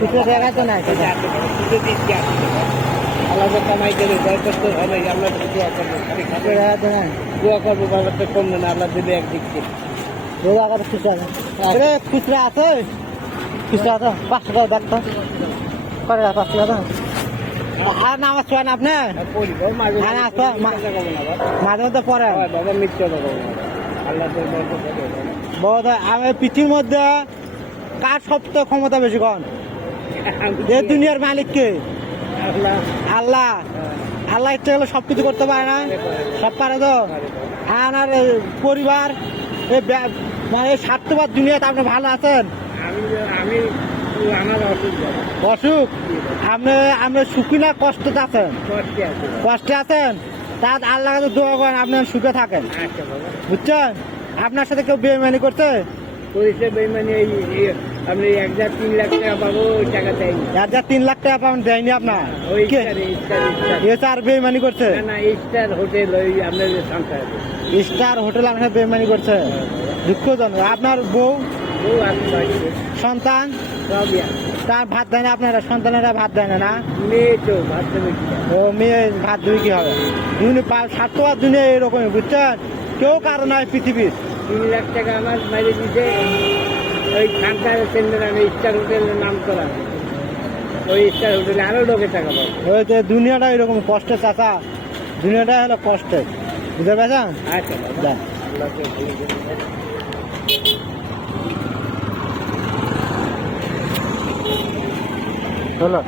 খুচরা দেখা তো নাই আল্লাহ কামাই করে ভয় করতে হবে আল্লাহ দোয়া করবো খুচরা দেখা তো নাই দোয়া করবো বাবাতে কমবে না আল্লাহ দিলে একদিক থেকে রোজা আবার খুচরা খুচরা আছে খুচরা আছে 500 টাকা দেখতো করে 500 টাকা আর নামাজ পড়েন আপনি মাঝে মধ্যে পড়ে বাবা মিথ্যা দেবো আল্লাহ বাবা আমি পৃথিবীর মধ্যে কার সবচেয়ে ক্ষমতা বেশি কন এই দুনিয়ার মালিক কে আল্লাহ আল্লাহ আল্লাহ ইচ্ছা হলে সবকিছু করতে পারে না সব পারে তো আর এই পরিবার এই মানে এই স্বার্থবাদ দুনিয়াতে আপনি ভালো আছেন আমি আমার অসুখ আপনি আপনি সুখী না কষ্টতে আছেন কষ্টে আছেন তা আল্লাহ কাছে দোয়া করেন আপনি সুখে থাকেন বুঝছেন আপনার সাথে কেউ বেইমানি করছে করেছে বেইমানি আপনি 1.3 লাখ টাকা পাবো ওই টাকা দেয়নি 1.3 লাখ টাকা পাবেন দেয়নি আপনার ওই স্টার বেইমানি করছে না স্টার হোটেল ওই আপনাদের সংসার স্টার হোটেল আপনার বেইমানি করছে দুঃখজনক আপনার বউ সন্তান তার ভাত দেয় না আপনারা সন্তানেরা ভাত দেয় না মেয়ে তো ভাত দেবে ও মেয়ে ভাত দুই কি হবে স্বার্থবাদ দুনিয়া এরকমই বুঝছেন কেউ কারো নয় পৃথিবীর 3 লাখ টাকা আমার মাইরে দিতে ওই খানকার সেন্টার আমি স্টার হোটেলের নাম করা ওই স্টার হোটেলে আরো লোকে টাকা পাবো ওই তো দুনিয়াটা এরকম কষ্টের চাচা দুনিয়াটা হলো কষ্টের বুঝতে পেরেছেন আচ্ছা যা হলো